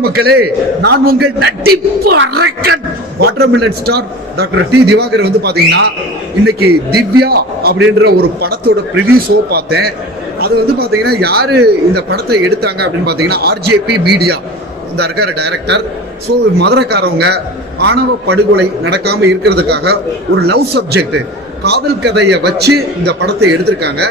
வணக்கம் மக்களே, நான் உங்கள் நட்டிப்பு அரக்கன் watermelon star doctor D Divakar வந்து பாத்தீங்கன்னா இன்னைக்கு திவ்யா அப்படின்ற ஒரு படத்தோட ப்ரிவியூ ஷோ பார்த்தேன். அது வந்து பாத்தீங்கன்னா யாரு இந்த படத்தை எடுத்தாங்க அப்படின்னு பாத்தீங்கன்னா ஆர்ஜேபி மீடியா இந்த இருக்காரு டைரக்டர். ஸோ மதுரைக்காரவங்க ஆணவ படுகொலை நடக்காம இருக்கிறதுக்காக ஒரு லவ் சப்ஜெக்ட் காதல் கதையை வச்சு இந்த படத்தை எடுத்திருக்காங்க.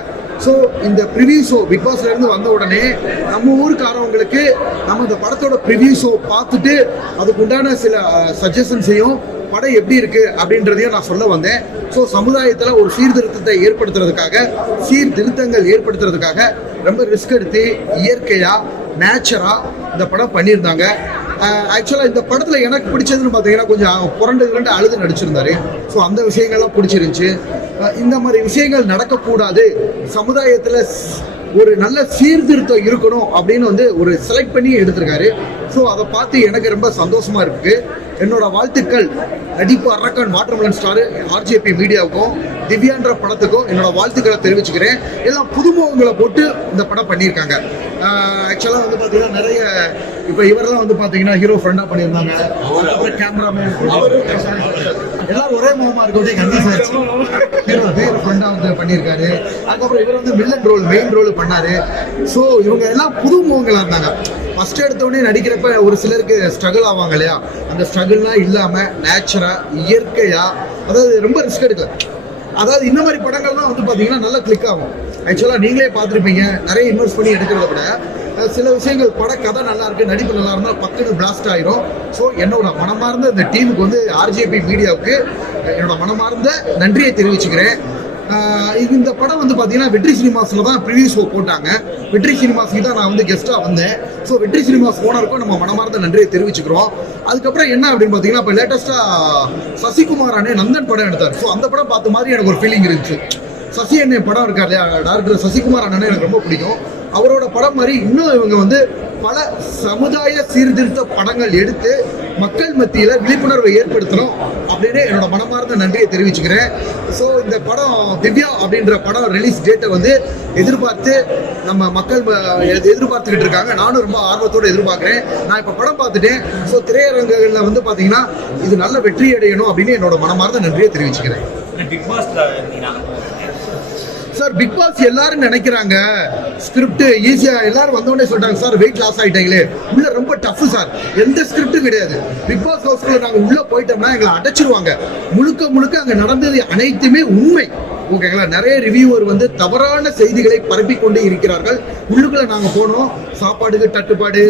ஸோ இந்த ப்ரிவியூ ஷோ பிக் பாஸ்ல இருந்து வந்த உடனே நம்ம ஊருக்காரவங்களுக்கு நம்ம இந்த படத்தோட ப்ரிவியூ ஷோ பார்த்துட்டு அதுக்கு உண்டான சில சஜஷன்ஸையும் படம் எப்படி இருக்கு அப்படின்றதையும் நான் சொல்ல வந்தேன். ஸோ சமுதாயத்தில் ஒரு சீர்திருத்தங்கள் ஏற்படுத்துறதுக்காக ரொம்ப ரிஸ்க் எடுத்து இயற்கையாக நேச்சராக இந்த படம் பண்ணியிருந்தாங்க. ஆக்சுவலாக இந்த படத்தில் எனக்கு பிடிச்சதுன்னு பார்த்தீங்கன்னா கொஞ்சம் புரண்டு அழுது நடிச்சிருந்தாரு. ஸோ அந்த விஷயங்கள்லாம் பிடிச்சிருந்துச்சு. இந்த மாதிரி விஷயங்கள் நடக்கக்கூடாது, சமுதாயத்தில் ஒரு நல்ல சீர்திருத்தம் இருக்கணும் அப்படின்னு வந்து ஒரு செலக்ட் பண்ணி எடுத்திருக்காரு. ஸோ அதை பார்த்து எனக்கு ரொம்ப சந்தோஷமா இருக்கு. என்னோட வாழ்த்துக்கள் நடிப்பு அரக்கன் வாட்டர்மெலன் ஸ்டார் ஆர்ஜேபி மீடியாவுக்கும் திவ்யான்ற படத்துக்கும் என்னோட வாழ்த்துக்களை தெரிவிச்சுக்கிறேன். எல்லாம் புதுமுகங்களை போட்டு இந்த படம் பண்ணியிருக்காங்க. ஆக்சுவலாக வந்து பார்த்தீங்கன்னா நிறைய இப்போ இவரெல்லாம் வந்து பார்த்தீங்கன்னா ஹீரோ ஃப்ரெண்டாக பண்ணியிருந்தாங்க. அதுக்கப்புறம் கேமராமேன் எல்லாரும் ஒரே முகமாக இருக்கட்டும் ஹீரோ ஃப்ரெண்டாக வந்து பண்ணியிருக்காரு. அதுக்கப்புறம் இவர் வந்து மெயின் ரோல் பண்ணாரு. ஸோ இவங்க எல்லாம் புது முகங்களாக இருந்தாங்க. ஃபர்ஸ்ட் எடுத்தோடனே நடிக்கிறப்ப ஒரு சிலருக்கு ஸ்ட்ரகிள் ஆவாங்க இல்லையா, அந்த ஸ்ட்ரகிள்லாம் இல்லாமல் நேச்சுரலாக இயற்கையாக, அதாவது ரொம்ப ரிஸ்க் எடுக்கல. அதாவது இந்த மாதிரி படங்கள்லாம் வந்து பார்த்தீங்கன்னா நல்லா கிளிக் ஆகும். ஆக்சுவலாக நீங்களே பார்த்துருப்பீங்க, நிறைய இன்வெஸ்ட் பண்ணி எடுக்கிறத விட சில விஷயங்கள் பட கதை நல்லா இருக்கு, நடிப்பு நல்லா இருந்தால் பக்குன்னு பிளாஸ்ட் ஆயிரும். ஸோ என்னோட மனமார்ந்த இந்த டீமுக்கு வந்து ஆர்ஜேபி மீடியாவுக்கு என்னோட மனமார்ந்த நன்றியை தெரிவிச்சுக்கிறேன். இந்த படம் வந்து பார்த்தீங்கன்னா வெற்றி சினிமாஸில் தான் ப்ரிவியூ ஷோ போட்டாங்க. வெற்றி சினிமாஸுக்கு தான் நான் வந்து கெஸ்ட்டாக வந்தேன். ஸோ வெற்றி சினிமாஸ் ஓனருக்கும் நம்ம மனமார்ந்த நன்றியை தெரிவிச்சுக்கிறோம். அதுக்கப்புறம் என்ன அப்படின்னு பார்த்தீங்கன்னா இப்போ லேட்டஸ்ட்டாக சசிகுமார் அண்ணே நந்தன் படம் எடுத்தார். ஸோ அந்த படம் பார்த்த மாதிரி எனக்கு ஒரு ஃபீலிங் இருந்துச்சு. சசி அண்ணே படம் இருக்கார் இல்லையா, டாக்டர் சசிகுமார் அண்ணனே எனக்கு ரொம்ப பிடிக்கும். அவரோட படம் மாதிரி இன்னும் இவங்க வந்து பல சமுதாய சீர்திருத்த படங்கள் எடுத்து மக்கள் மத்தியில் விழிப்புணர்வை ஏற்படுத்தணும் அப்படின்னு என்னோட மனமார்ந்த நன்றியை தெரிவிச்சுக்கிறேன். ஸோ இந்த படம் திவ்யா அப்படின்ற படம் ரிலீஸ் டேட்டை வந்து எதிர்பார்த்து நம்ம மக்கள் எதிர்பார்த்துக்கிட்டு இருக்காங்க. நானும் ரொம்ப ஆர்வத்தோடு எதிர்பார்க்குறேன். நான் இப்போ படம் பார்த்துட்டேன். ஸோ திரையரங்குகளில் வந்து பார்த்தீங்கன்னா இது நல்ல வெற்றி அடையணும் அப்படின்னு என்னோட மனமார்ந்த நன்றியை தெரிவிச்சுக்கிறேன். சார் பிக் பாஸ் எல்லாரும் நினைக்கிறாங்க ஸ்கிரிப்ட் ஈஸியா, எல்லாரும் வந்தோடனே சொல்றாங்க சார் வெயிட் லாஸ் ஆயிட்டாங்களே, உள்ள ரொம்ப டஃப் சார். எந்த ஸ்கிரிப்டும் கிடையாது. பிக் பாஸ் ஹவுஸ்க்குள்ள நாங்க உள்ள போயிட்டோம்னா எங்களை அடைச்சிருவாங்க. முழுக்க அங்க நடந்தது அனைத்துமே உண்மை. ஓகேங்களா, நிறைய ரிவ்யூவர் வந்து தவறான செய்திகளை பரப்பி கொண்டு இருக்கிறார்கள். உள்ளுக்குள்ள நாங்க போனோம், சாப்பாடுக்கு தட்டுப்பாடு,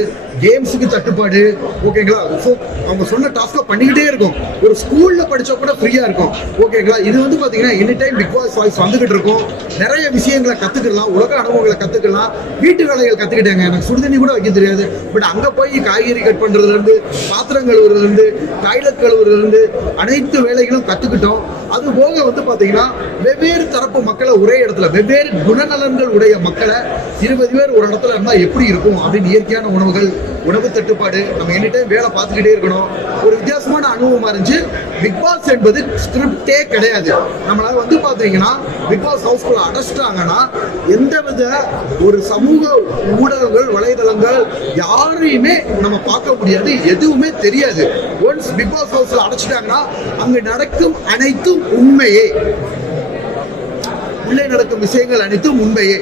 கேம்ஸுக்கு தட்டுப்பாடு. ஓகேங்களா, ஸோ அவங்க சொன்ன டாஸ்கை பண்ணிக்கிட்டே இருக்கும். ஒரு ஸ்கூல்ல படிச்சா கூட ஃப்ரீயா இருக்கும். ஓகேங்களா, இது வந்து பாத்தீங்கன்னா any time Bigg Boss voice வந்துகிட்டு இருக்கும். நிறைய விஷயங்களை கத்துக்கலாம், உலக அனுபவங்களை கத்துக்கலாம், வீட்டு வேலைகள் கத்துக்கிட்டாங்க. எனக்கு சுடுதண்ணி கூட வைக்க தெரியாது. பட் அங்க போய் காய்கறி கட் பண்றதுல இருந்து, பாத்திரம் கழுவுறதுல இருந்து, டாய்லெட் கழுவுறதுல இருந்து அனைத்து வேலைகளும் கத்துக்கிட்டோம். அது போக வந்து பாத்தீங்கன்னா வெவ்வேறு தரப்பு மக்களை ஒரே இடத்துல, வெவ்வேறு குணநலன்கள் உடைய மக்களை 20 பேர் ஒரு இடத்துல இருந்தா எப்படி இருக்கும் அப்படின்னு இயற்கையான உணவுகள், உணவு தட்டுப்பாடு, நம்ம எனி டைம் வேலை பார்த்துக்கிட்டே இருக்கணும். ஒரு வித்தியாசமான அனுபவமா இருந்துச்சு. பிக் பாஸ் என்பது ஸ்கிரிப்டே கிடையாது. நம்மளால வந்து பாத்தீங்கன்னா பிக் பாஸ் ஹவுஸ்குள்ள அடைச்சிட்டாங்கன்னா எந்தவித ஒரு சமூக ஊடகங்கள், வலைதளங்கள் யாரையுமே நம்ம பார்க்க முடியாது, எதுவுமே தெரியாது. ஒன்ஸ் பிக் பாஸ் ஹவுஸ்ல அடைச்சிட்டாங்கன்னா அங்க நடக்கும் அனைத்தும் உண்மையே, உள்ளே நடக்கும் விஷயங்கள் அனைத்தும் உண்மையே.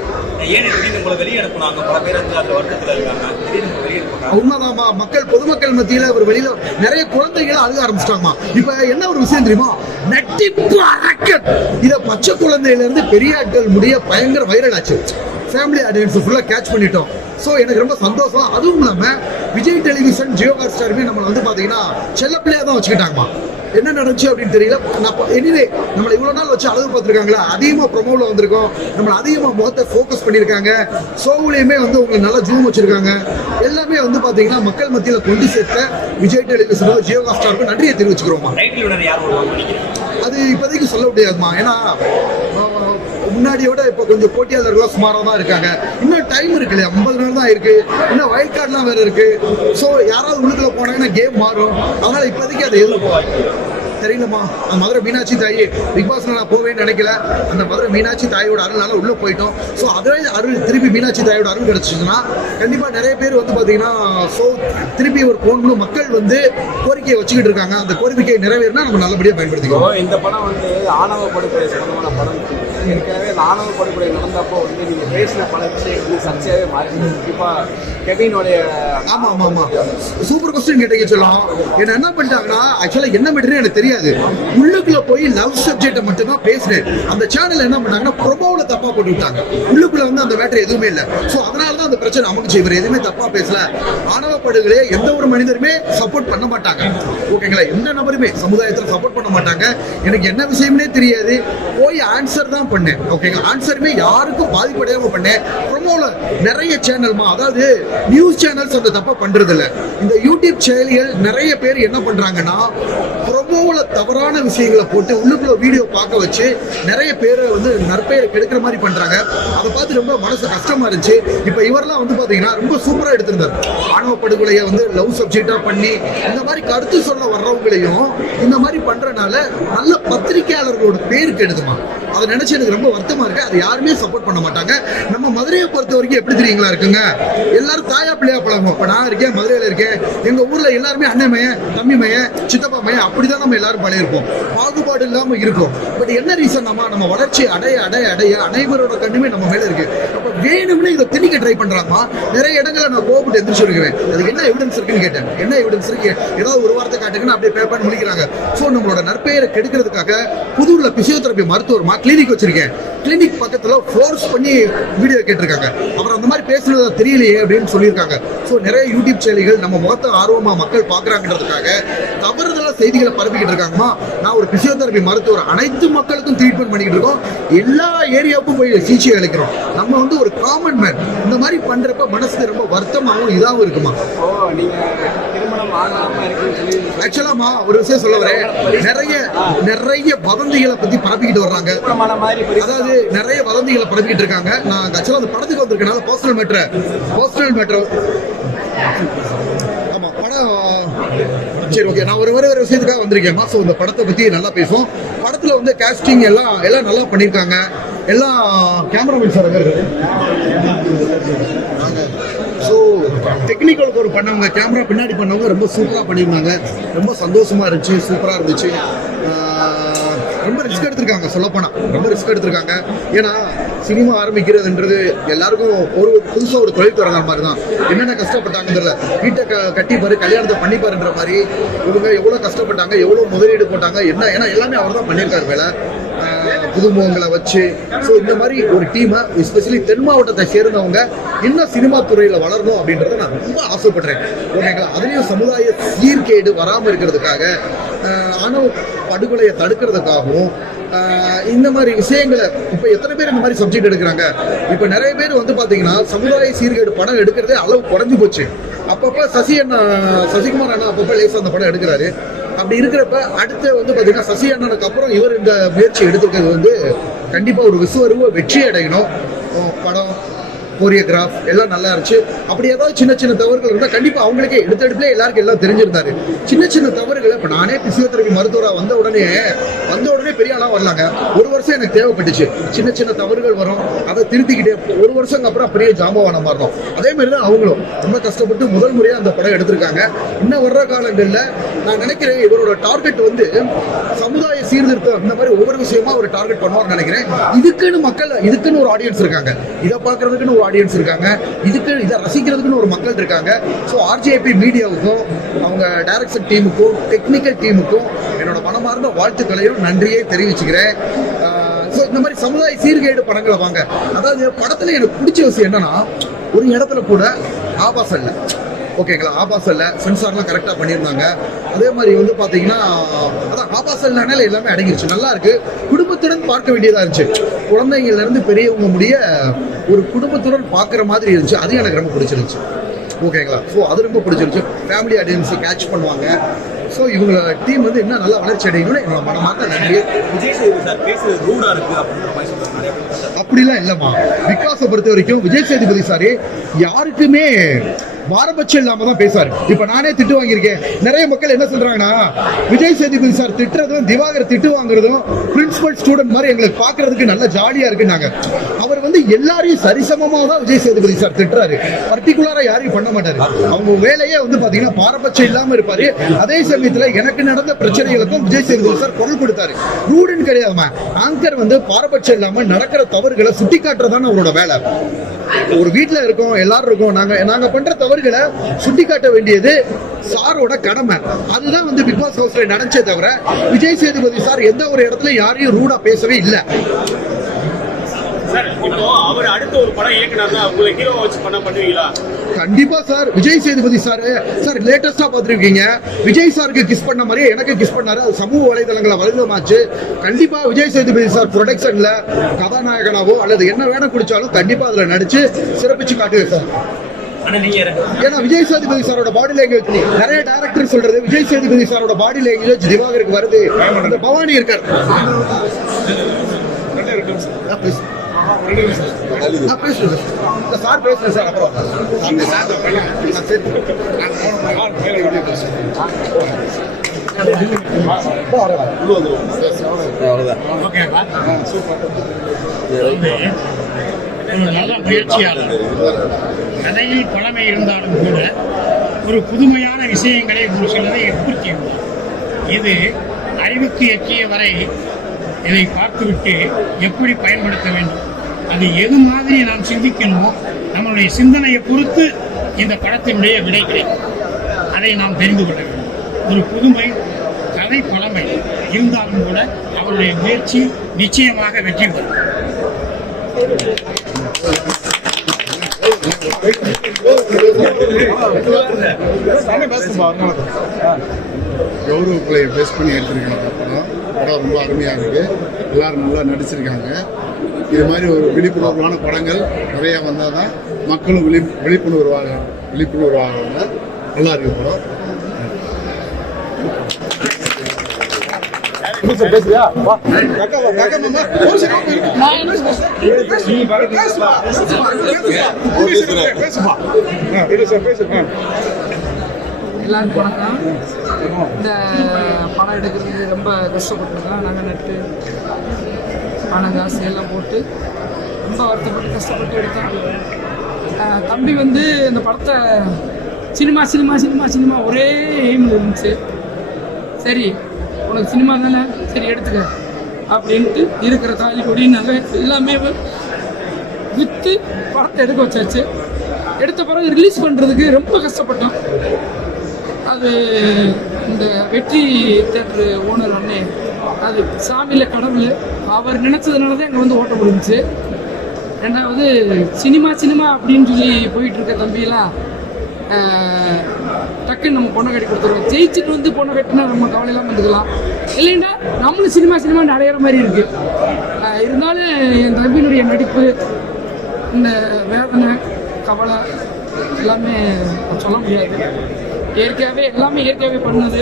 உண்மைதாமா, பொதுமக்கள் மத்தியில ஒரு வெளியில நிறைய குழந்தைகள் அழுக ஆரம்பிச்சிட்டாங்கம்மா. இப்ப என்ன ஒரு விஷயம் தெரியுமா, நட்டிப்பு அரக்கன் இத பச்சை குழந்தையில இருந்து பெரிய ஆட்கள் முடிய பயங்கர வைரல் ஆச்சு. ஃபேமிலி ஆடியன்ஸ் ஃபுல்லா கேட்ச் பண்ணிட்டோம். ஸோ எனக்கு ரொம்ப சந்தோஷம். அதுவும் இல்லாமல் விஜய் டெலிவிஷன், ஜியோ ஹாட்ஸ்டாருமே நம்மளை வந்து பார்த்தீங்கன்னா செல்லப்பிள்ளையாக தான் வச்சுக்கிட்டாங்கம்மா. என்ன நடந்துச்சு அப்படின்னு தெரியல. எனிவே நம்மளை இவ்வளோ நாள் வச்சு அழகு பார்த்துருக்காங்களா, அதிகமாக ப்ரொமோவில் வந்திருக்கோம், நம்மளை அதிகமாக முகத்தை ஃபோக்கஸ் பண்ணியிருக்காங்க. ஷோவுலேயுமே வந்து உங்களுக்கு நல்லா ஜூம் வச்சுருக்காங்க. எல்லாமே வந்து பார்த்தீங்கன்னா மக்கள் மத்தியில் கொண்டு சேர்த்த விஜய் டெலிவிஷனோ ஜியோ ஹாட்ஸ்டாருக்கும் நன்றியை தெரிவிச்சுக்கிறோமா. அது இப்போதைக்கு சொல்ல முடியாதுமா, ஏன்னா முன்னாடியோட இப்போ கொஞ்சம் போட்டியாளர்கள்லாம் சுமாராக தான் இருக்காங்க. இன்னும் டைம் இருக்கு இல்லையா, 50 நாள் தான் இருக்கு, இன்னும் வைல்ட் கார்டுலாம் வேற இருக்கு. ஸோ யாராவது உள்ளுக்குள்ள போனாங்கன்னா கேம் மாறும். அதனால இப்போதைக்கு அதை எதிர்ப்பு தெரியலமா அந்த மதுரை மீனாட்சி தாய் பிக் பாஸ்ல நான் போவேன்னு நினைக்கல, அந்த மதுரை மீனாட்சி தாயோட அருள்னால உள்ள போயிட்டோம். ஸோ அதே அருள் திருப்பி மீனாட்சி தாயோட அருள் கிடைச்சிச்சுன்னா கண்டிப்பா நிறைய பேர் வந்து பாத்தீங்கன்னா ஸோ திருப்பி ஒரு போகணும் மக்கள் வந்து கோரிக்கையை வச்சுக்கிட்டு இருக்காங்க. அந்த கோரிக்கையை நிறைவேறினா நம்ம நல்லபடியாக பயன்படுத்திக்கிறோம். இந்த படம் வந்து ஆணவ படுகொலை சம்பந்தமான படம். ஏற்கனவே ஆணவ படுகொலை நடந்தப்போ வந்து நீங்க பேசின பல விஷயங்கள் சர்ச்சையாகவே மாறி குறிப்பா கெவினோடைய. ஆமா ஆமா ஆமா சூப்பர் கொஸ்டின் கேட்டீங்க. சொல்லலாம் என்ன பண்ணிட்டாங்கன்னா ஆக்சுவலா என்ன மெட்டீரியல் எனக்கு தெரியாது, உள்ளுக்குள்ள போய் லவ் சப்ஜெக்டை மட்டும் தான் பேசினேன். அந்த சேனல் என்ன பண்ணாங்கன்னா ப்ரொமோல தப்பா போட்டு விட்டாங்க, உள்ளுக்குள்ள வந்து அந்த மேட்டர் எதுவுமே இல்லை. ஸோ அதனால தான் அந்த பிரச்சனை அமைச்சு. இவர் எதுவுமே தப்பா பேசல. ஆணவ படுகொலையை எந்த ஒரு மனிதருமே சப்போர்ட் பண்ண மாட்டாங்க, ஓகேங்களா? எந்த நபருமே சமுதாயத்தில் சப்போர்ட் பண்ண மாட்டாங்க. எனக்கு என்ன விஷயம்னே தெரியாது, போய் ஆன்சர் தான் பண்ணேன், ஓகேங்களா? ஆன்சருமே யாருக்கும் பாதிப்படையாம பண்ணேன். ப்ரொமோல நிறைய சேனல்மா, அதாவது நியூஸ் சேனல்ஸ் அந்த தப்பா பண்றது இல்லை. இந்த யூடியூப் செயலிகள் நிறைய பேர் என்ன பண்றாங்கன்னா ப்ரொமோல தவறான விஷயங்களை போட்டு உள்ளுக்குள்ள வீடியோ பார்க்க வச்சு நிறைய பேரை வந்து நற்பெயரை கெடுக்கிற மாதிரி பண்றாங்க. அதை பார்த்து ரொம்ப மனசு கஷ்டமா இருந்துச்சு. இப்போ இவரெல்லாம் வந்து பாத்தீங்கன்னா ரொம்ப சூப்பரா எடுத்திருந்தார். ஆணவ படுகொலையை வந்து லவ் சப்ஜெக்டா பண்ணி இந்த மாதிரி கருத்து சொல்ல வர்றவங்களையும் இந்த மாதிரி பண்றதுனால நல்ல பத்திரிகையாளர்களோட பேர் கெடுதுமா. அதை நினைச்சு எனக்கு ரொம்ப வருத்தமா இருக்கு. அதை யாருமே சப்போர்ட் பண்ண மாட்டாங்க. நம்ம மதுரையை பொறுத்த வரைக்கும் எப்படி தெரியுங்களா இருக்குங்க, எல்லாரும் தாயா பிள்ளையா பழகும். இப்ப நான் இருக்கேன், மதுரையில இருக்கேன், எங்க ஊர்ல எல்லாருமே அண்ணன் மையன், தம்பி மையன், சித்தப்பா மையன், அப்படிதான் நம்ம எல்லாரும் பழையிருப்போம். பாகுபாடு இல்லாம இருக்கும். பட் என்ன ரீசன், நம்ம வளர்ச்சி அடைய அடைய அடைய அனைவரோட கண்ணுமே நம்ம மேல இருக்கு. அப்ப வேணும்னு இதை திணிக்க ட்ரை பண்றாங்க. நிறைய இடங்களை நான் கோபப்பட்டு எந்திரிச்சு இருக்கிறேன். அதுக்கு என்ன எவிடன்ஸ் இருக்குன்னு கேட்டேன். என்ன எவிடன்ஸ் இருக்கு, ஏதாவது ஒரு வார்த்தை காட்டுங்கன்னு அப்படியே பேப்பர் முடிக்கிறாங்க. ஸோ நம்மளோட நற்பெயரை கெடுக்கிறதுக்காக புதூர்ல பிசியோதெரபி மருத்துவமா கிளினிக் வச்சிருக்கேன். கிளினிக் பக்கத்துல ஃபோர்ஸ் பண்ணி வீடியோ கேட்டிருக்காங்க. அப்புறம் அந்த மாதிரி பேசுனது தெரியலையே அப்படின்னு சொல்லியிருக்காங்க. ஸோ நிறைய யூடியூப் செயலிகள் நம்ம முகத்தை ஆர்வமா மக்கள் பார்க்கறாங்கன்றதுக்காக தவறுதலா செய்திகளை பரப்பிக்கிட்டு இருக்காங்கம்மா. நான் ஒரு பிசியோதெரபி மருத்துவர், அனைத்து மக்களுக்கும் ட்ரீட்மெண்ட் பண்ணிக்கிட்டு இருக்கோம். எல்லா ஏரியாவுக்கும் போய் சிகிச்சை அளிக்கிறோம். நம்ம வந்து ஒரு காமன் மேன். இந்த மாதிரி பண்றப்ப மனசுக்கு ரொம்ப வருத்தமாகவும் இதாகவும் இருக்குமா. ஆக்சுவலாமா ஒரு விஷயம் சொல்ல வரேன், நிறைய வதந்திகளை பத்தி பரப்பிக்கிட்டு வர்றாங்க. அதாவது நிறைய வதந்திகளை பரப்பிக்கிட்டு இருக்காங்க. நான் ஆக்சுவலா அந்த படத்துக்கு வந்திருக்கனால பர்சனல் மேட்டர் ஆமா படம் சரி ஓகே. நான் ஒரு விஷயத்துக்காக வந்திருக்கேன். ஸோ இந்த படத்தை பத்தி நல்லா பேசுவோம். படத்துல வந்து காஸ்டிங் எல்லாம் நல்லா பண்ணியிருக்காங்க. எல்லாம் கேமராமேன் சார் அங்கே இருக்கு. ஸோ டெக்னிக்கலுக்கு ஒரு பண்ணவங்க, கேமரா பின்னாடி பண்ணவங்க ரொம்ப சூப்பராக பண்ணியிருந்தாங்க. ரொம்ப சந்தோஷமா இருந்துச்சு, சூப்பராக இருந்துச்சு. ரொம்ப ரிஸ்க் எடுத்திருக்காங்க, சொல்லப்போனால் ரொம்ப ரிஸ்க் எடுத்திருக்காங்க. ஏன்னா சினிமா ஆரம்பிக்கிறதுன்றது எல்லாருக்கும் ஒரு புதுசாக ஒரு தொழில் தொடங்குற மாதிரி தான். என்னென்ன கஷ்டப்பட்டாங்கன்றல வீட்டை கட்டிப்பாரு, கல்யாணத்தை பண்ணிப்பாருன்ற மாதிரி இவங்க எவ்வளோ கஷ்டப்பட்டாங்க, எவ்வளோ முதலீடு போட்டாங்க, ஏன்னா எல்லாமே அவர் தான் பண்ணியிருக்காரு வேலை, புதுமுகங்களை வச்சு. ஸோ இந்த மாதிரி ஒரு டீமை எஸ்பெஷலி தென் மாவட்டத்தை சேர்ந்தவங்க இன்னும் சினிமா துறையில் வளரணும் அப்படின்றத நான் ரொம்ப ஆசைப்படுறேன், ஓகேங்களா? அதுலேயும் சமுதாய சீர்கேடு வராமல் இருக்கிறதுக்காக, ஆணவ படுகொலையை தடுக்கிறதுக்காகவும் இந்த மாதிரி விஷயங்களை இப்போ எத்தனை பேர் இந்த மாதிரி சப்ஜெக்ட் எடுக்கிறாங்க. இப்போ நிறைய பேர் வந்து பார்த்தீங்கன்னா சமுதாய சீர்கேடு படம் எடுக்கிறதே அளவு குறைஞ்சி போச்சு. அப்பப்போ சசிகுமார் அண்ணா அப்பப்போ லேசாக அந்த படம் எடுக்கிறாரு. அப்படி இருக்கிறப்ப அடுத்து வந்து பார்த்தீங்கன்னா சசி அண்ணனுக்கு அப்புறம் இவர் இந்த முயற்சி எடுத்துக்கிறது வந்து கண்டிப்பாக ஒரு விஸ்வரூப வெற்றி அடையணும். படம் கோரியோகிராஃப் எல்லாம் நல்லா இருந்துச்சு. அப்படி ஏதாவது சின்ன தவறுகள் இருந்தால் கண்டிப்பாக அவங்களுக்கே எடுத்தெடுப்புலேயே எல்லாருக்கும் எல்லாம் தெரிஞ்சிருந்தாரு. சின்ன தவறுகளை இப்போ நானே பிசியோதெரபி மருத்துவராக வந்த உடனே பெரிய ஆளாக வரலாங்க. ஒரு வருஷம் எனக்கு தேவைப்பட்டுச்சு. சின்ன தவறுகள் வரும், அதை திருத்திக்கிட்டே ஒரு வருஷம் அப்புறம் அப்படியே ஜாம்பவான மாறணும். அதே மாதிரி தான் அவங்களும் ரொம்ப கஷ்டப்பட்டு முதல் முறையாக அந்த படம் எடுத்திருக்காங்க. இன்னும் வர்ற காலங்களில் நான் நினைக்கிறேன் இவரோட டார்கெட் வந்து சமுதாய சீர்திருத்தம், இந்த மாதிரி ஒவ்வொரு விஷயமா ஒரு டார்கெட் பண்ணுவார்னு நினைக்கிறேன். இதுக்குன்னு ஒரு ஆடியன்ஸ் இருக்காங்க, இதை பார்க்கறதுக்குன்னு ஒரு ஆடியன்ஸ் இருக்காங்க, இதை ரசிக்கிறதுக்குன்னு ஒரு மக்கள் இருக்காங்க. ஸோ ஆர்ஜேபி மீடியாவுக்கும் அவங்க டைரக்ஷன் டீமுக்கும் டெக்னிக்கல் டீமுக்கும் என்னோட மனமார்ந்த வாழ்த்துக்களையும் நன்றியை தெரிவிச்சுக்கிறேன். ஸோ இந்த மாதிரி சமுதாய சீர்கேடு படங்களை வாங்க. அதாவது படத்துல எனக்கு பிடிச்ச விஷயம் என்னன்னா, ஒரு இடத்துல கூட ஆபாசம் இல்லை, ஓகேங்களா? ஆபாசம் இல்லை, சென்சார்லாம் கரெக்டாக பண்ணியிருந்தாங்க. அதே மாதிரி வந்து பார்த்தீங்கன்னா அதான் ஆபாசம் இல்லைனால எல்லாமே அடங்கிருச்சு, நல்லா இருக்கு. குடும்பத்துடன் பார்க்க வேண்டியதாக இருந்துச்சு. குழந்தைங்கள்லேருந்து பெரியவங்க முடிய ஒரு குடும்பத்துடன் பார்க்குற மாதிரி இருந்துச்சு. அது எனக்கு ரொம்ப பிடிச்சிருந்துச்சு, ஓகேங்களா? ஸோ அது ரொம்ப பிடிச்சிருந்துச்சு. ஃபேமிலி ஆடியன்ஸை கேட்ச் பண்ணுவாங்க. ஸோ இவங்களோட டீம் வந்து இன்னும் நல்லா வளர்ச்சி அடையணும்னு என்னோட மனமார்ந்த நன்றி. விஜய் சேதுபதி சார் பேசுறது ரூடா இருக்கு அப்படின்ற மாதிரி சொல்றாங்க நிறைய பேர். அப்படிலாம் இல்லைம்மா. பிகாஸை பொறுத்த வரைக்கும் விஜய் சேதுபதி சார் யாருக்குமே பாரபட்சம் இல்லாம தான் பேசுவார். இப்ப நானே திட்டு வாங்கியிருக்கேன். நிறைய மக்கள் என்ன சொல்றாங்கன்னா, விஜய் சேதுபதி சார் திட்டுறதும் திவாகர் திட்டு வாங்குறதும் பிரின்சிபல் ஸ்டூடெண்ட் மாதிரி எங்களுக்கு பாக்குறதுக்கு நல்ல ஜாலியா இருக்குன்னாங்க. அவர் வந்து எல்லாரையும் சரிசமமா தான் விஜய் சேதுபதி சார் திட்டுறாரு. பர்டிகுலரா யாரையும் பண்ண மாட்டாரு. அவங்க வேலையே வந்து பாத்தீங்கன்னா பாரபட்சம் இல்லாம இருப்பாரு. அதே சமயத்துல எனக்கு நடந்த பிரச்சனைகளுக்கும் விஜய் சேதுபதி சார் குரல் கொடுத்தாரு. ரூடுன்னு கிடையாதுமா. ஆங்கர் வந்து பாரபட்சம் இல்லாம நடக்கிற தவறுகளை சுட்டி காட்டுறதான அவரோட வேலை. ஒரு வீட்டுல இருக்கோம், எல்லாரும் இருக்கோம், நாங்க பண்ற தவறுகளை சுட்டி காட்ட வேண்டியது சாரோட கடமை. அதுதான் வந்து பிக் பாஸ் ஹவுஸ்ல நடந்தே தவிர விஜய் சேதுபதி சார் எந்த ஒரு இடத்துல யாரையும் ரூடா பேசவே இல்லை. அவர் அடுத்த ஒரு படம் இயக்குனாருன்னா உங்களை ஹீரோ வச்சு பண்ணுவீங்களா? கண்டிப்பா சார். விஜய் சேதுபதி சார் லேட்டஸ்டா பார்த்திருக்கீங்க, விஜய் சாருக்கு கிஸ் பண்ண மாதிரியே எனக்கு கிஸ் பண்ணாரு. அது சமூக வலைதளங்களை வலைதளமாச்சு. கண்டிப்பா விஜய் சேதுபதி சார் ப்ரொடக்ஷன்ல கதாநாயகனாவோ அல்லது என்ன வேணும் குடிச்சாலும் கண்டிப்பா அதுல நடிச்சு சிறப்பிச்சு காட்டுவேன் சார். ஏன்னா விஜய் சேதுபதி சாரோட பாடி லாங்குவேஜ் நிறைய டைரக்டர் சொல்றது, விஜய் சேதுபதி சாரோட பாடி லாங்குவேஜ் திவாகருக்கு வருது. அந்த பவானி இருக்காரு. சார் பேசுறேன் சார். அப்புறம் நல்ல முயற்சியாளர். கதையில் பழமை இருந்தாலும் கூட ஒரு புதுமையான விஷயங்களை ஒரு சிலரை ஏற்படுத்தியுள்ளார். இது அறிவுக்கு எட்டிய வரை இதை பார்த்துவிட்டு எப்படி பயன்படுத்த வேண்டும், அது எது மாதிரி நாம் சிந்திக்கணுமோ நம்மளுடைய சிந்தனையை பொறுத்து இந்த படத்தினுடைய விடை கிடைக்கும். அதை நாம் தெரிந்து கொள்ள வேண்டும். ஒரு புதுமை, கதை பழமை இருந்தாலும் கூட அவருடைய முயற்சி நிச்சயமாக வெற்றி பெறும். கௌரவ பிள்ளையை பேஸ் பண்ணி எடுத்திருக்காங்க. படம் ரொம்ப அருமையாக இருக்குது. எல்லாரும் நல்லா நடிச்சிருக்காங்க. இது மாதிரி ஒரு விழிப்புணர்வான படங்கள் நிறையா வந்தால் தான் மக்களும் விழிப்புணர்வாக நல்லா இருக்கு படம். எல்லாருக்கும் வணக்கம். இந்த படம் எடுக்கிறதுக்கு ரொம்ப கஷ்டப்பட்டுருக்கோம். நாங்கள் நட்டு பணம் காசு எல்லாம் போட்டு ரொம்ப வருத்தப்பட்டு கஷ்டப்பட்டு எடுத்தோம். தம்பி வந்து இந்த படத்தை சினிமா சினிமா சினிமா சினிமா ஒரே எய்மில் இருந்துச்சு. சரி உனக்கு சினிமா தானே, சரி எடுத்துக்க அப்படின்ட்டு இருக்கிற தாலி கொடி நகை எல்லாமே விற்று படத்தை எடுக்க வச்சாச்சு. எடுத்த பிறகு ரிலீஸ் பண்ணுறதுக்கு ரொம்ப கஷ்டப்பட்டோம். அது இந்த வெற்றி தேட்டரு ஓனர் அண்ணே, அது சாமியில் கடவுள், அவர் நினச்சதுனால தான் எங்கள் வந்து ஓட்ட முடிஞ்சிச்சு. ரெண்டாவது சினிமா சினிமா அப்படின்னு சொல்லி போயிட்டுருக்க தம்பியெல்லாம் டக்குன்னு நம்ம பொண்ணை கட்டி கொடுத்துருவோம். ஜெயிச்சுட்டு வந்து பொண்ணை கட்டினா நம்ம கவலையெல்லாம் வந்துக்கலாம். இல்லைன்னா நம்மளும் சினிமா சினிமான்னு அடையிற மாதிரி இருக்குது. இருந்தாலும் என் தம்பியினுடைய நடிப்பு, இந்த வேதனை கவலை எல்லாமே சொல்ல முடியாது. எல்லாமே இயற்கையாகவே பண்ணது.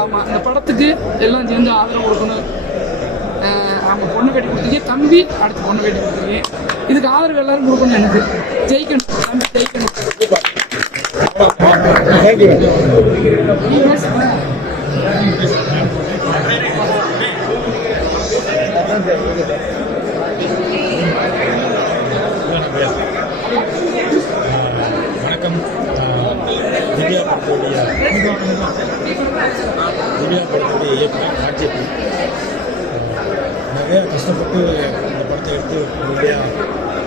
ஆமாம், இந்த படத்துக்கு எல்லாம் சேர்ந்து ஆதரவு கொடுக்கணும். அவங்க பொண்ணு கட்டி கொடுத்தீங்க, தம்பி அடுத்து பொண்ணு கட்டி கொடுத்தீங்க. இதுக்கு ஆதரவு எல்லாரும் கொடுக்கணும். எனக்கு ஜெயிக்கணும், தம்பி ஜெயிக்கணும். வணக்கம். திவ்யா படத்துடைய இயக்குனர் ராஜ்யபி நிறையா கஷ்டப்பட்டு இந்த படத்தை எடுத்து நிறையா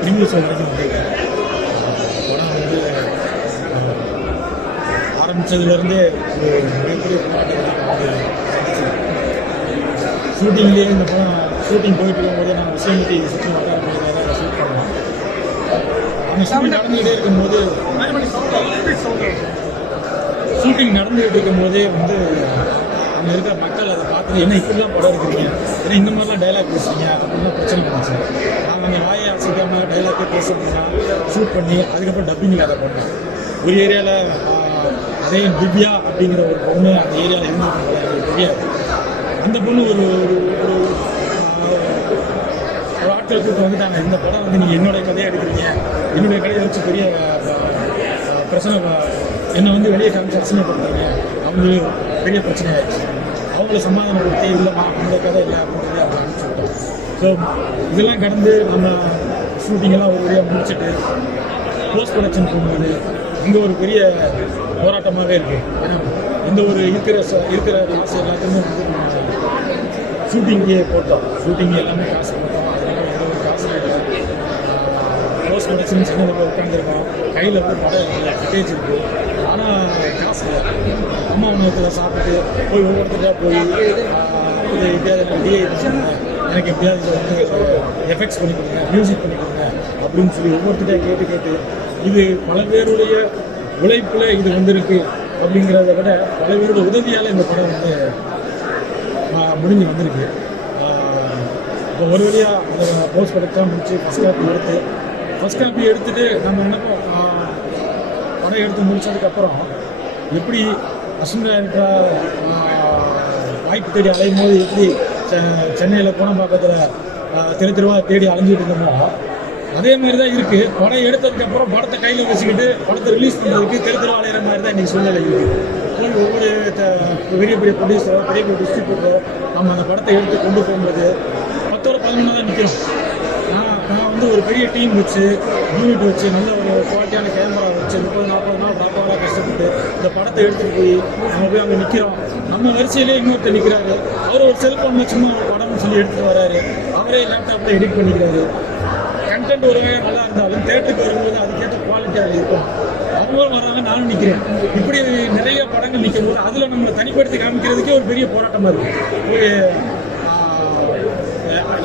ரிவ்யூஸ் வரைக்கும் வந்திருக்கேன். படம் வந்து ஆரம்பித்ததுலேருந்தே ஒரு மிகப்பெரிய போராட்டத்தை வந்து ஷூட்டிங்லேயே இந்த படம் ஷூட்டிங் போயிட்டு இருக்கும்போதே நாங்கள் விஷயமூர்த்தி சுற்றி வட்டார பகுதியில் தான் ஷூட் பண்ணோம். அந்த ஷூட்டிங் நடந்துகிட்டே இருக்கும்போது வந்து அங்கே இருக்கிற மக்கள் அதை பார்த்துட்டு என்ன இப்படிலாம் படம் இருக்கிறீங்க, ஏன்னா இந்த மாதிரிலாம் டைலாக் பேசுறீங்க அப்படின்லாம் பிரச்சனை பண்ணுச்சு. நாங்கள் கொஞ்சம் வாயை அசைக்காமல் டைலாக்கே பேசுறதுனா ஷூட் பண்ணி அதுக்கப்புறம் டப்பிங்கில் அதை பண்ணோம். ஒரு ஏரியாவில் அதே திவ்யா அப்படிங்கிற ஒரு பொண்ணு அந்த ஏரியாவில் இருந்திருக்காங்க, எனக்கு தெரியாது. அந்த பொண்ணு ஒரு ஆட்களை கூப்பிட்டு வந்துட்டாங்க, இந்த படம் வந்து நீங்கள் என்னுடைய கதையை எடுக்கிறீங்க, என்னுடைய கதையை வச்சு பெரிய பிரச்சனை, என்னை வந்து வெளியே காமிச்சு அசிங்கப்படுறீங்க, அவங்களுக்கு பெரிய பிரச்சனை ஆயிடுச்சு. அவங்கள சமாதானப்படுத்தி இல்லைம்மா அந்த கதை இல்லை அப்படின்னு அவங்க அனுப்பிச்சுட்டோம். ஸோ இதெல்லாம் கடந்து நம்ம ஷூட்டிங்கெல்லாம் ஒரு வழியாக முடிச்சுட்டு போஸ்ட் ப்ரொடக்ஷன் போகும்போது இங்கே ஒரு பெரிய போராட்டமாகவே இருக்குது. ஏன்னா இந்த ஒரு இருக்கிற காசு எல்லாத்தையுமே வந்து ஷூட்டிங்கே போட்டோம், ஷூட்டிங் எல்லாமே காசு போட்டோம். அதுக்கப்புறம் எந்த ஒரு காசு இல்லை. போஸ்ட் ப்ரொடக்ஷன் சென்னையில் போய் உட்காந்துருக்கோம், கையில் வந்து படம் இல்லை, ஃபுட்டேஜ் இருக்குது, ஆனால் காசு இல்லை. அம்மா உணவகத்தில் சாப்பிட்டு போய் ஒவ்வொருத்தருக்காக போய் இது எப்படியாவது எனக்கு டிஏ பண்ணுங்க, எனக்கு எப்படியாவது இதை வந்து எஃபெக்ட்ஸ் பண்ணி கொடுங்க, மியூசிக் பண்ணி கொடுங்க அப்படின்னு சொல்லி ஒவ்வொருத்தரையாக கேட்டு இது பல பேருடைய உழைப்பில் இது வந்திருக்கு. அப்படிங்கிறத விட பல பேரோட உதவியால் இந்த படம் வந்து முடிஞ்சு வந்திருக்கு. இப்போ ஒரு வழியாக அந்த போஸ்ட் ப்ரொடக்ஷன் முடிச்சு ஃபஸ்ட் காப்பி எடுத்துகிட்டு நம்ம என்ன படம் எடுத்து முடிச்சதுக்கப்புறம் எப்படி அசுந்தரா இருக்கிற வாய்ப்பு தேடி அலையும் போது எப்படி சென்னையில் கோணம்பாக்கத்தில் தெருவா தேடி அலைஞ்சிட்டு இருந்தோமோ அதே மாதிரி தான் இருக்குது. படம் எடுத்ததுக்கப்புறம் படத்தை கையில் வச்சுக்கிட்டு படத்தை ரிலீஸ் பண்ணுறதுக்கு தெருவா அலையிற மாதிரி தான் இன்றைக்கி சூழ்நிலை இருக்குது. ஒவ்வொரு பெரிய பெரிய ப்ரொடியூசரோ பெரிய பெரிய டிஸ்ட்ரிபியூட்டரோ நம்ம அந்த படத்தை எடுத்து கொண்டு போகும்போது 10 or 11 தான் நிற்கிறோம். நான் வந்து ஒரு பெரிய டீம் வச்சு யூனிட் வச்சு நல்ல ஒரு குவாலிட்டியான கேமரா வச்சு 30-40 நாள் ப்ராப்பராக கஷ்டப்பட்டு இந்த படத்தை எடுத்துகிட்டு போய் நம்ம போய் அங்கே நிற்கிறோம். நம்ம வரிசையிலே இன்னொருத்தர் நிற்கிறாரு, அவர் ஒரு செல்ஃபோனில் சும்மா ஒரு படம்னு சொல்லி எடுத்துகிட்டு வராரு, அவரே லேப்டாப்பில் எடிட் பண்ணிக்கிறாரு. கண்டென்ட் ஒரு வகையாக நல்லா இருந்தாலும் தேட்டருக்கு வரும்போது அதுக்கேற்ற குவாலிட்டியாக இருக்கும். அவங்களும் வர்றாங்க, நானும் நிற்கிறேன். இப்படி நிறைய படங்கள் நிற்கும் போது அதில் நம்ம தனிப்படுத்தி காமிக்கிறதுக்கே ஒரு பெரிய போராட்டமாக இருக்குது.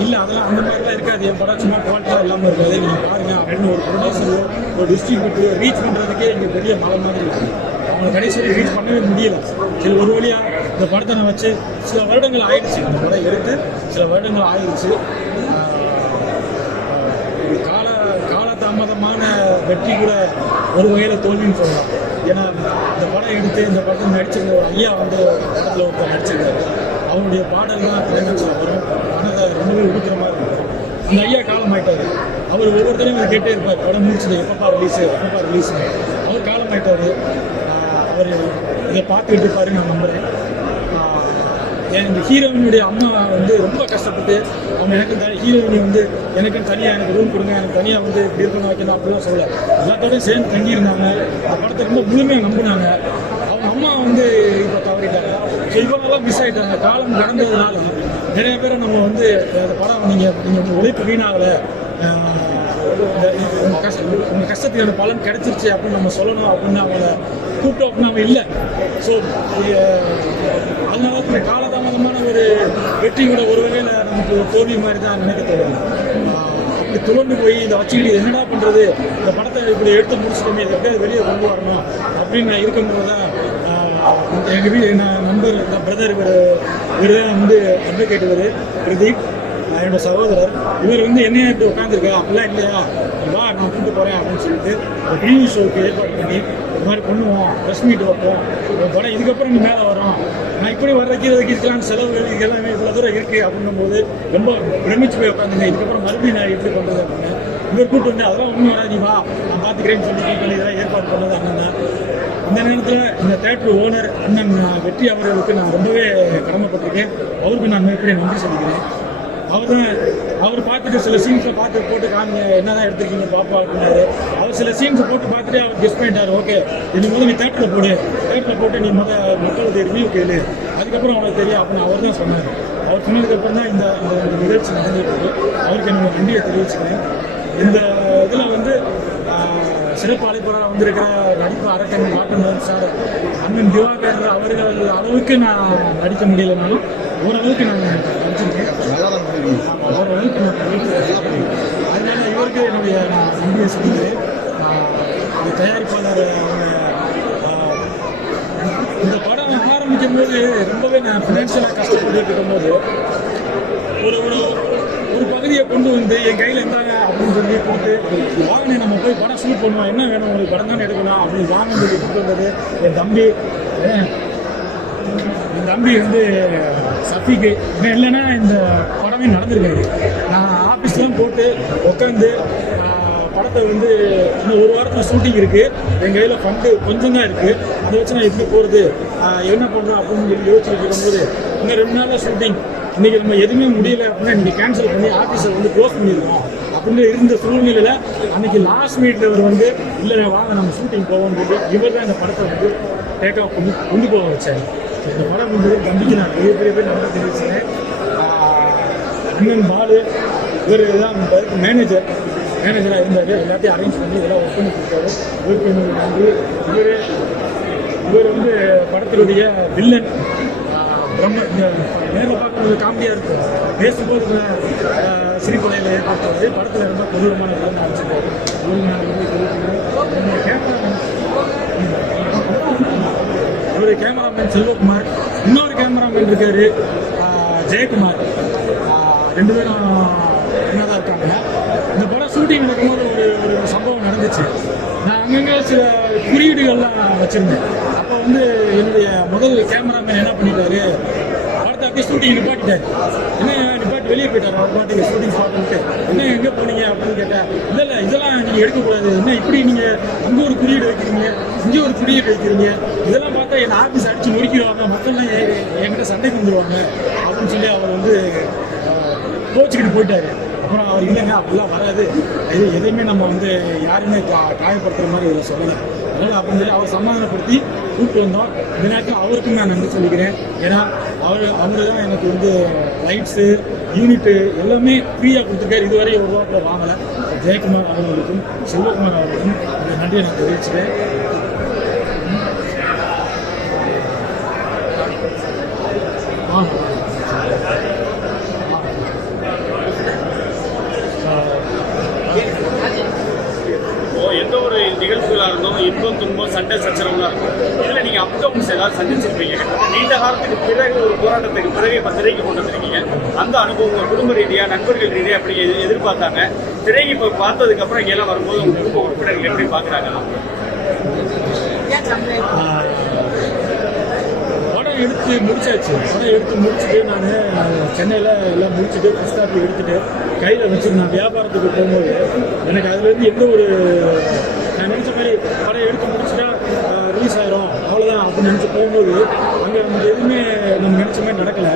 இல்லை அதெல்லாம் அந்த மாதிரிலாம் இருக்காது, என் படம் சும்மா குவாலிட்டியாக இல்லாமல் இருக்காது, நீங்கள் பாருங்கள் அப்படின்னு ஒரு ப்ரொடியூசரோ ஒரு டிஸ்ட்ரிபியூட்டரோ ரீச் பண்ணுறதுக்கே இங்கே பெரிய மலை மாதிரி இருக்குது. அவங்க கடைசி வரை ரீச் பண்ணவே முடியலை. சரி, ஒரு வழியாக இந்த படத்தை நான் வச்சு சில வருடங்கள் ஆயிடுச்சு, இந்த படம் எடுத்து சில வருடங்கள் ஆயிடுச்சு. காலதாமதமான வெற்றி கூட ஒரு வகையில் தோல்வின்னு சொல்லலாம். ஏன்னா இந்த படம் எடுத்து இந்த படத்தை நடிச்சிருந்த ஒரு ஐயா வந்து படத்தில் ஒருத்தர் நடிச்சிருந்தாரு. அவருடைய பாடல்லாம் கிளைமேக்ஸில் வரும், ஆனால் அது ரொம்பவே உடுக்கிற மாதிரி இருக்கும். அந்த ஐயா காலம் ஆகிட்டார். அவர் ஒவ்வொருத்தரையும் அவர் கேட்டே இருப்பார், படம் முடிச்சது எப்பப்பா ரிலீஸு அவர் காலம் ஆகிட்டார். அவர் இதை பார்த்துக்கிட்டு இருப்பாரு, நான் நம்புகிறேன். இந்த ஹீரோயினுடைய அம்மா வந்து ரொம்ப கஷ்டப்பட்டு அவங்க எனக்கு ஹீரோயினி வந்து எனக்குன்னு தனியாக எனக்கு ரூம் கொடுங்க, எனக்கு தனியாக வந்து இப்படி இருக்கணும் வைக்கணும் அப்படிலாம் சொல்லலை. எல்லாத்தோடையும் சேர்ந்து தங்கியிருந்தாங்க. அந்த படத்தை ரொம்ப முழுமையாக நம்பினாங்க. அவங்க அம்மா வந்து இப்போ தவறிட்டாங்க. ஸோ இவங்கெல்லாம் மிஸ் ஆகிட்டாங்க. காலம் கடந்ததுனால நிறைய பேரை நம்ம வந்து அந்த படம் நீங்கள் உழைப்பு வீணாகலை, உங்கள் கஷ்டத்துக்கான பலன் கிடைச்சிருச்சு அப்படின்னு நம்ம சொல்லணும் அப்படின்னு அவங்கள கூப்பிட்டோம் அப்படின்னு அவங்க இல்லை. ஸோ அதனால காலதாமதமான ஒரு வெற்றி கூட ஒரு வகையில் நமக்கு தோல்வி மாதிரி தான் நினைக்க தோணும். அப்படி துவண்டு போய் இதை வச்சுக்கிட்டு என்னடா பண்ணுறது, இந்த படத்தை இப்படி எடுத்து முடிச்சுட்டோமே, இதை எப்படியாவது வெளியே கொண்டு வரணும் அப்படின்னு நான் இருக்கும்போது தான் எங்கள் நண்பர் பிரதர் இவர் தான் வந்து அட்வொகேட், பிரதீப் என்னோட சகோதரர். இவர் வந்து என்னையா இப்படி உட்காந்துருக்கா, அப்படிலாம் இல்லையா, வா நான் கூப்பிட்டு போகிறேன் அப்படின்னு சொல்லிட்டு ஒரு டிவி ஷோவுக்கு ஏற்பாடு பண்ணி இது மாதிரி பண்ணுவோம், ப்ரெஸ் மீட் வைப்போம், படம் இதுக்கப்புறம் நீ மேலே வரும், நான் இப்படி வர்றதுக்கு செலவுகள் இது எல்லாமே இவ்வளோ தூரம் இருக்குது அப்படின்னும் போது ரொம்ப பிரமிச்சு போய் உட்காந்துங்க. இதுக்கப்புறம் மறுபடியும் நான் எப்படி பண்ணுறது அப்படின்னு இவர் கூப்பிட்டு வந்து அதெல்லாம் ஒன்றும் வராது, நீ வா நான் பார்த்துக்கிறேன்னு சொல்லி இதெல்லாம் ஏற்பாடு பண்ணது அண்ணன் தான். இந்த நேரத்தில் இந்த தேட்டர் ஓனர் அண்ணன் வெற்றி அவர்களுக்கு நான் ரொம்பவே கடமைப்பட்டிருக்கேன். அவருக்கு நான் மிகப்பெரிய நன்றி சொல்லிக்கிறேன். அவர் பார்த்துட்டு சில சீன்ஸை போட்டு காமிங்க, என்னதான் எடுத்துருக்கீங்க பாப்பா அப்படின்னாரு. அவர் சில சீன்ஸை போட்டு பார்த்துட்டு அவர் கெஸ்ட் பண்ணிட்டார். ஓகே இது முதல்ல நீ தேட்டரில் போட்டு நீ மக்களுடைய ரிவ்யூ கேளு, அதுக்கப்புறம் அவனுக்கு தெரியும் அப்படின்னு அவர் தான் சொன்னார். அவர் சொன்னதுக்கப்புறம் தான் இந்த நிகழ்ச்சி நடந்துகிட்டு இருக்கு. அவருக்கு என்னோட நன்றியை தெரிவிச்சுக்கிறேன். இந்த இதில் வந்து சிறப்பு அழைப்பாளராக வந்திருக்கிற நடிப்பு அரக்கன் காட்டுனர் சார், அண்ணன் திவாகர் அவர்கள் அளவுக்கு நான் நடிக்க முடியலைனாலும் ஓரளவுக்கு நான் நடிச்சிருக்கேன். ஓரளவுக்கு அதனால இவருக்கு என்னுடைய நான் நன்றியை சொல்லிக்கிறேன். இந்த தயாரிப்பாளர் இந்த படம் ஆரம்பிக்கும் போது ரொம்பவே நான் ஃபினான்ஷியலாக கஷ்டப்பட்டு இருக்கும்போது ஒரு பகுதியை கொண்டு வந்து என் கையில் இருந்தாங்க அப்படின்னு சொல்லி கொடுத்து வாங்கினே நம்ம போய் படம் ஷூட் பண்ணுவோம், என்ன வேணும் உங்களுக்கு படம் தானே எடுக்கணும் அப்படின்னு வாங்கன்னு சொல்லி கொடுத்து வந்தது என் தம்பி. என் தம்பி வந்து சஃபிக்கு. இவன் இல்லைன்னா இந்த படமே நடந்திருக்காது. நான் ஆஃபீஸ்லாம் போட்டு உட்காந்து படத்தை வந்து இன்னும் ஒரு வாரத்தில் ஷூட்டிங் இருக்குது, என் கையில் ஃபண்டு கொஞ்சம் தான் இருக்குது, அதை வச்சு நான் எப்படி போகிறது என்ன பண்ணுறோம் அப்படின்னு சொல்லி யோசிச்சுட்டு இருக்கும்போது இன்னும் 2 நாளில் ஷூட்டிங், இன்றைக்கி நம்ம எதுவுமே முடியல அப்படின்னா இன்றைக்கி கேன்சல் பண்ணி ஆஃபீஸை வந்து க்ளோஸ் பண்ணியிருக்கோம் அப்படின்னு இருந்த சூழ்நிலையில் அன்றைக்கி லாஸ்ட் மினிட்ல அவர் வந்து இல்லை வாங்க நம்ம ஷூட்டிங் போவோம்னு சொல்லி இவர் தான் இந்த படத்தை வந்து டேக் ஆஃப் பண்ணி கொண்டு போக வச்சார். இந்த படம் வந்து தம்பிக்கு நான் பெரிய பேர் நம்ப தெரிவிச்சேன். அண்ணன் பாலு இவர் தான் மேனேஜராக இருந்தார், எல்லாத்தையும் அரேஞ்ச் பண்ணி இதெல்லாம் ஒர்க் பண்ணி கொடுத்தாரு. இவருக்கு என்னோட நன்றி. இவர் வந்து படத்தினுடைய வில்லன் ரொம்ப நேரில் பார்க்கும்போது காமெடியாக இருக்கும், பேசும்போது சிரிப்பலையில் ஏற்படுத்துவது, படத்தில் ரொம்ப கொடூரமான வில்லன் ஆரம்பிச்சிருக்காரு. இவர் கேமராமேன் செல்வகுமார், இன்னொரு கேமராமேன் இருக்கார் ஜெயக்குமார், 2 பேரும் என்னதான் இருக்காங்க. இந்த படம் ஷூட்டிங் நடக்கும்போது ஒரு சம்பவம் நடந்துச்சு. நான் அங்கங்கே சில குறியீடுகள்லாம் வச்சுருந்தேன். அப்போ வந்து என்னுடைய முதல் கேமராமேன் என்ன பண்ணிட்டாரு, படத்தை அப்படியே ஷூட்டிங் நிப்பாட்டிட்டார். என்ன நிப்பாட்டி வெளியே போயிட்டார் அவர் பாட்டுக்கு ஷூட்டிங் ஸ்பாட்டுன்ட்டு. என்ன எங்கே போனீங்க அப்படின்னு கேட்டேன். இல்லை இதெல்லாம் நீங்கள் எடுக்கக்கூடாது, என்ன இப்படி நீங்கள் அங்கே ஒரு குறியீடு வைக்கிறீங்க, இங்கே ஒரு குறியீடு வைக்கிறீங்க, இதெல்லாம் பார்த்தா என் ஆஃபீஸ் அடித்து முடிக்கிடுவாங்க, மக்கள்லாம் என்கிட்ட சண்டைக்கு வந்துடுவாங்க அப்படின்னு சொல்லி அவர் வந்து கோச்சிக்கிட்டு போயிட்டாரு. அப்புறம் அவர் இல்லைங்க அப்படிலாம் வராது, எதையுமே நம்ம வந்து யாருமே காயப்படுத்துகிற மாதிரி இதில் சொல்லலை, அதனால் அப்படின்னு சொல்லி அவர் சமாதானப்படுத்தி கூப்பிட்டு வந்தோம். இந்த நேரத்தில் அவருக்கும் நான் நன்றி சொல்லிக்கிறேன். ஏன்னா அவர் தான் எனக்கு வந்து லைட்ஸு யூனிட்டு எல்லாமே ஃப்ரீயாக கொடுத்துருக்காரு. இதுவரை ஒரு ரூபாய் வாங்கலை. ஜெயக்குமார் அவர்களுக்கும் செல்வகுமார் அவர்களுக்கும் இந்த நன்றியை நான் தெரிவிச்சுக்கிறேன். எந்த ஒரு நிகழ்வுகளாக இருந்தோம், இன்பம் துன்பம் சண்டை சச்சரவுலாம் இருக்கும். இதில் நீங்கள் அப்டவுன்ஸ் ஏதாவது சந்திச்சிருப்பீங்க. நீண்ட காலத்துக்கு பிறகு ஒரு போராட்டத்துக்கு பிறகு இப்போ திரைக்கு கொண்டு வந்திருக்கீங்க. அந்த அனுபவம் குடும்ப ரீதியாக நண்பர்கள் ரீதியாக எப்படி எதிர்பார்த்தாங்க, திரைக்கு இப்போ பார்த்ததுக்கப்புறம் இங்கெல்லாம் வரும்போது உங்கள் குடும்ப உறுப்பினர்கள் எப்படி பார்க்குறாங்க? படம் எடுத்து முடிச்சுட்டு நான் சென்னையில் எல்லாம் முடிச்சுட்டு ஃபஸ்ட் காப்பி எடுத்துகிட்டு கையில் வச்சுட்டு நான் வியாபாரத்துக்கு போகும்போது எனக்கு அதுலேருந்து எந்த ஒரு நான் நினச்ச மாதிரி படம் எடுத்து முடிச்சுட்டா ரிலீஸ் ஆகிரும் அவ்வளோதான் அப்படின்னு நினச்சி போகும்போது அங்கே நமக்கு எதுவுமே நம்ம நினச்ச மாதிரி நடக்கலை.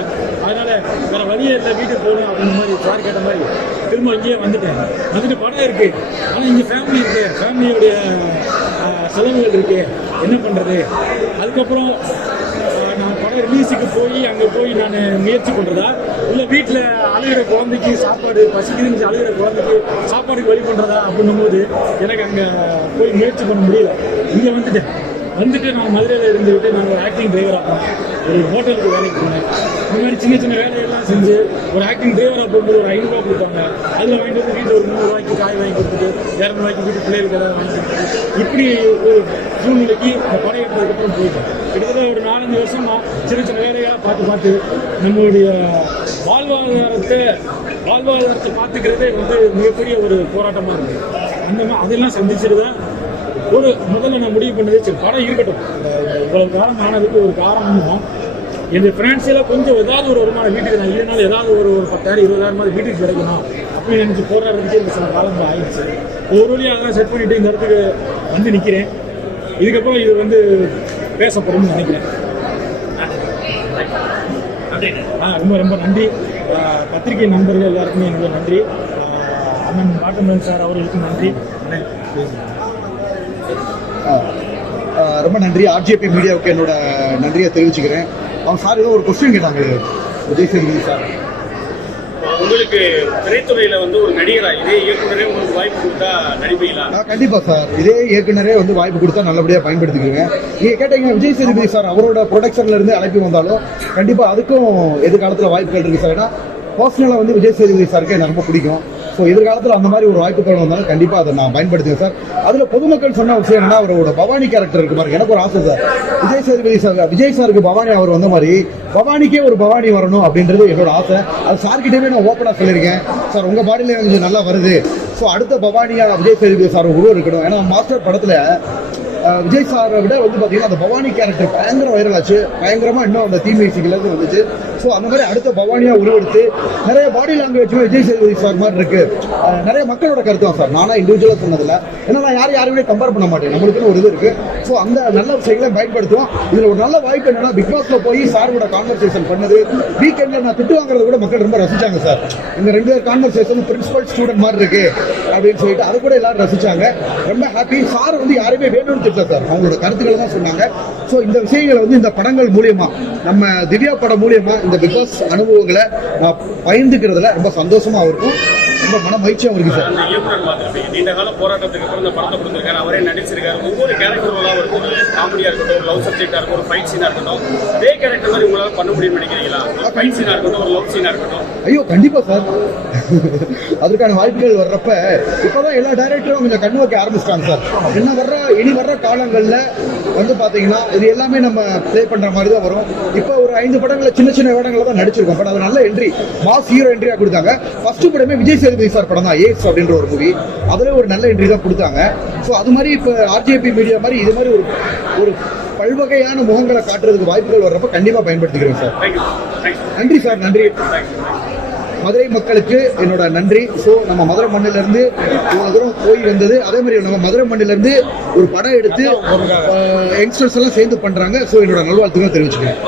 அதனால் வேறு வழியே இல்லை, வீட்டுக்கு போகணும் அப்படின்ற மாதிரி சார் கேட்ட மாதிரி திரும்ப இங்கேயே வந்துட்டு படம் இருக்குது, ஆனால் இங்கே ஃபேமிலி இருக்குது, ஃபேமிலியோடைய செலவுகள் இருக்குது, என்ன பண்ணுறது. அதுக்கப்புறம் நான் படம் ரிலீஸுக்கு அங்கே போய் நான் முயற்சி பண்ணுறதா இல்லை வீட்டில் அழுகிற குழந்தைக்கு சாப்பாடு பசிக்குதுன்னு அழுகிற குழந்தைக்கு சாப்பாடுக்கு வழி பண்ணுறதா அப்படின்னும்போது எனக்கு அங்கே போய் முயற்சி பண்ண முடியல. இங்கே வந்துட்டு நான் மதுரையில் இருந்துக்கிட்டு நான் ஒரு ஆக்டிங் டிரைவராக போனேன், ஒரு ஹோட்டலுக்கு வேலைக்கு போனேன். இந்த மாதிரி சின்ன சின்ன வேலையெல்லாம் செஞ்சு ஒரு ஆக்டிங் டிரைவராக போகும்போது ஒரு 500 ரூபா கொடுப்பாங்க. அதில் வாங்கிட்டு வந்து வீட்டில் ஒரு 100 ரூபாய்க்கு காய் வாங்கி கொடுத்துட்டு 200 ரூபாய்க்கு வீட்டு பிள்ளைகளுக்கு ஏதாவது வாங்கி கொடுத்துட்டு இப்படி ஒரு சூழ்நிலைக்கு இந்த படம் எடுத்ததுக்கப்புறம் போயிட்டேன். கிட்டத்தட்ட ஒரு 4-5 வருஷமா சின்ன சின்ன வேலையாக பார்த்து நம்மளுடைய வாழ்வாதாரத்தை பார்த்துக்கிறதே வந்து மிகப்பெரிய ஒரு போராட்டமாக இருக்குது. அதெல்லாம் சந்திச்சுட்டு தான் முதல்ல நான் முடிவு பண்ணது, சரி படம் இருக்கட்டும், இவ்வளவு காலம் ஆனதுக்கு ஒரு காரணமும் இந்த ஃபினான்சியலாக கொஞ்சம் ஏதாவது ஒரு வருமானம் வீட்டுக்கு நான் இல்லைனாலும் ஏதாவது ஒரு 10,000 20,000 வீட்டுக்கு கிடைக்கணும் அப்படின்னு நினச்சி போராடுறதுக்கே இந்த சில காலங்கள் ஆயிடுச்சு. ஒரு வழியாக அதெல்லாம் செட் பண்ணிவிட்டு இந்த இடத்துக்கு வந்து நிற்கிறேன். இதுக்கப்புறம் இது வந்து பேசப்படும்னு நினைக்கிறேன். ரொம்ப ரொம்ப நன்றி. பத்திரிகை நண்பர்கள் எல்லாருக்குமே என்னோட நன்றி. அண்ணன் பாட்டமன் சார் அவர்களுக்கும் நன்றி. ரொம்ப நன்றி. ஆர்ஜேபி மீடியாவுக்கு என்னோட நன்றியை தெரிவிச்சுக்கிறேன். அவங்க சார் ஏதோ ஒரு கொஸ்டின் கேட்டாங்க விஜய் சேதுபதி சார். உங்களுக்கு திரைத்துறையில் வந்து ஒரு நடிகரா இதே இயக்குனரே உங்களுக்கு வாய்ப்பு கொடுத்தா நடிப்பீங்களா? கண்டிப்பாக சார், இதே இயக்குனரே வந்து வாய்ப்பு கொடுத்தா நல்லபடியாக பயன்படுத்திக்குங்க. நீங்கள் கேட்டீங்க விஜய் சேதுபதி சார் அவரோட ப்ரொடக்ஷன்ல இருந்து அழைப்பு வந்தாலும் கண்டிப்பாக அதுக்கும் எதிர்காலத்தில் வாய்ப்புகள் இருக்குது சார். ஏன்னா பர்சனலாக வந்து விஜய் சேதுபதி சாருக்கு எனக்கு ரொம்ப பிடிக்கும். ஸோ எதிர்காலத்தில் அந்த மாதிரி ஒரு வாய்ப்புகள் வந்தாலும் கண்டிப்பாக அதை நான் பயன்படுத்துவேன் சார். அதில் பொதுமக்கள் சொன்ன விஷயம் என்னன்னா, அவரோட பவானி கேரக்டர் இருக்கு பாருங்க, எனக்கு ஒரு ஆசை சார். விஜய் சாருக்கு பவானி அவர் வந்த மாதிரி பவானிக்கே ஒரு பவானி வரணும் அப்படின்றது என்னோட ஆசை. அது சார்கிட்டவே நான் ஓப்பனாக சொல்லியிருக்கேன். சார் உங்கள் பாடியில் எனக்கு நல்லா வருது, ஸோ அடுத்த பவானியா விஜய் சேதுபதி சார் உருவெடுக்கணும். ஏன்னா மாஸ்டர் படத்தில் விஜய் சாரை விட வந்து பார்த்தீங்கன்னா அந்த பவானி கேரக்டர் பயங்கர வைரல் ஆச்சு, பயங்கரமாக இன்னும் அந்த தீ மியூசிக்லேருந்து வந்துச்சு. ஸோ அந்த மாதிரி அடுத்த பவானியா உருவெடுத்து நிறைய பாடி லாங்குவேஜுமே விஜய் சேதுபதி சார் மாதிரி இருக்கு. நிறைய மக்களோட கருத்து தான் சார், நானா இண்டிவிஜுவலாக சொன்னதில்லை. ஏன்னா நான் யாரையுமே கம்பேர் பண்ண மாட்டேன், நம்மளுக்குன்னு ஒரு இது இருக்கு. ஸோ அந்த நல்ல விஷயங்களை பயன்படுத்துவோம். இதில் ஒரு நல்ல வாய்ப்பு என்னன்னா பிக் பாஸ்ல போய் சாரோட கான்வர்சேஷன் பண்ணது, வீக்கெண்ட்ல நான் திட்டு வாங்குறத கூட மக்கள் ரொம்ப ரசிச்சாங்க சார். இந்த 2 பேர் கான்வர்சேஷன் பிரின்சிபல் ஸ்டூடெண்ட் மாதிரி இருக்கு அப்படின்னு சொல்லிட்டு அது கூட எல்லாரும் ரசிச்சாங்க. ரொம்ப ஹாப்பி. சார் வந்து யாருமே வேணும்னு திட்டல சார், அவங்களோட கருத்துக்களை தான் சொன்னாங்க. ஸோ இந்த விஷயங்களை வந்து இந்த படங்கள் மூலியமா, நம்ம திவ்யா படம் மூலியமா இந்த பிக் பாஸ் அனுபவங்களை நான் பகிர்ந்துக்கிறதுல ரொம்ப சந்தோஷமா இருக்கும், ரொம்ப மன மகிழ்ச்சியாகவும் இருக்கு சார். அந்த இயக்குனர் பார்த்துருப்பீங்க, நீண்ட கால போராட்டத்துக்கு அப்புறம் இந்த படத்தை கொடுத்துருக்காரு, அவரே நடிச்சிருக்காரு. ஒவ்வொரு கேரக்டரோட இருக்கும், காமெடியா இருக்கட்டும், ஒரு லவ் சப்ஜெக்டா இருக்கும், ஒரு ஃபைட் சீனா இருக்கட்டும், அதே கேரக்டர் மாதிரி உங்களால பண்ண முடியும்னு நினைக்கிறீங்களா? ஒரு ஃபைட் சீனா இருக்கட்டும், ஒரு லவ் சீனா இருக்கட்டும். ஐயோ கண்டிப்பா சார், அதற்கான வாய்ப்புகள் வர்றப்ப இப்பதான் எல்லா டைரக்டரும் கொஞ்சம் கண் வைக்க ஆரம்பிச்சிட்டாங்க சார். இனி வர்ற காலங்கள்ல வந்து பாத்தீங்கன்னா இது எல்லாமே நம்ம ப்ளே பண்ற மாதிரி தான் வரும். இப்போ ஒரு 5 படங்களை சின்ன சின்ன வேடங்களை தான் நடிச்சிருக்கோம். பட் அது நல்ல என்ட்ரி, மாஸ் ஹீரோ என்ட்ரியா கொடுத்தாங்க. ஃபர்ஸ்ட் படமே விஜய் சேதுபதி சார் படம் தான், ஏஸ் அப்படின்ற ஒரு மூவி. அதுல ஒரு நல்ல என்ட்ரி தான் கொடுத்தாங்க. ஸோ அது மாதிரி இப்போ ஆர்ஜேபி மீடியா மாதிரி இது மாதிரி ஒரு பல்வகையான முகங்களை காட்டுறதுக்கு வாய்ப்புகள் வர்றப்ப கண்டிப்பா பயன்படுத்திக்கிறேன் சார். நன்றி சார், நன்றி. மதுரை மக்களுக்கு என்னோட நன்றி. ஸோ நம்ம மதுரை மண்ணிலிருந்து இவ்வளோ தூரம் போய் வந்தது, அதே மாதிரி நம்ம மதுரை மண்ணிலிருந்து ஒரு படம் எடுத்து யங்ஸ்டர்ஸ் எல்லாம் சேர்ந்து பண்றாங்க. ஸோ என்னோட நல்வாழ்த்துக்களை தெரிவிச்சுக்கிறேன்.